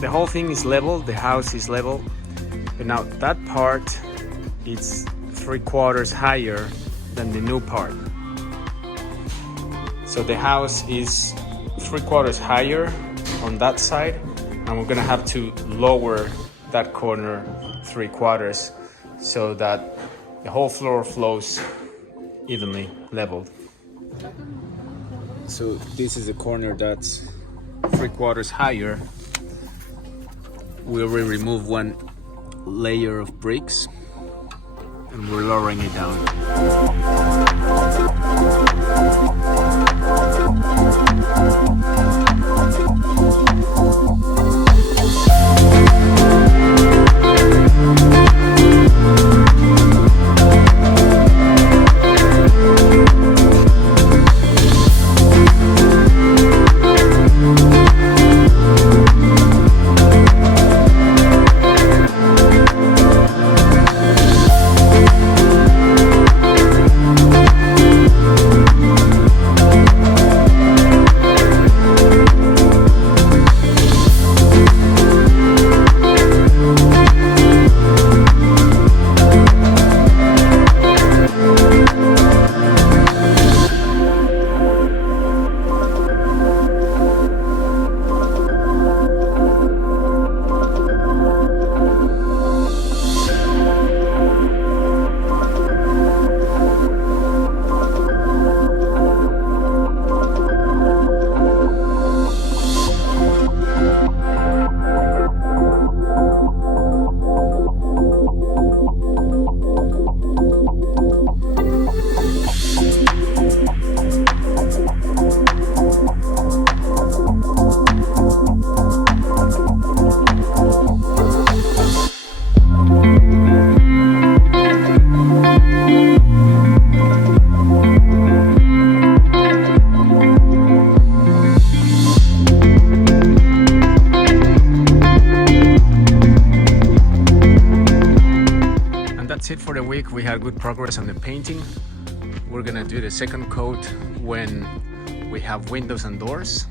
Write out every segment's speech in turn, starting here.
the whole thing is level, the house is level, but now that part is 3/4 higher than the new part. So the house is 3/4 higher on that side, and we're gonna have to lower that corner 3/4 so that the whole floor flows evenly leveled. So this is a corner that's 3/4 higher. We already removed one layer of bricks and we're lowering it down. That's it for the week. We had good progress on the painting. We're gonna do the second coat when we have windows and doors.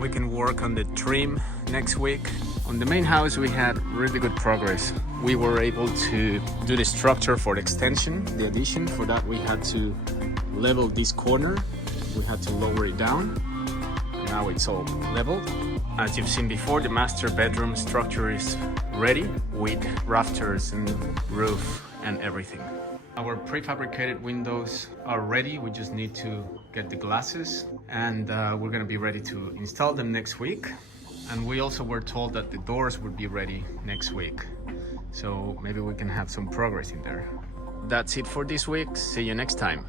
We can work on the trim next week. On the main house we had really good progress. We were able to do the structure for the extension, the addition. For that we had to level this corner. We had to lower it down. Now it's all leveled. As you've seen before, the master bedroom structure is ready with rafters and roof and everything. Our prefabricated windows are ready. We just need to get the glasses, and we're gonna be ready to install them next week. And we also were told that the doors would be ready next week. So maybe we can have some progress in there. That's it for this week. See you next time.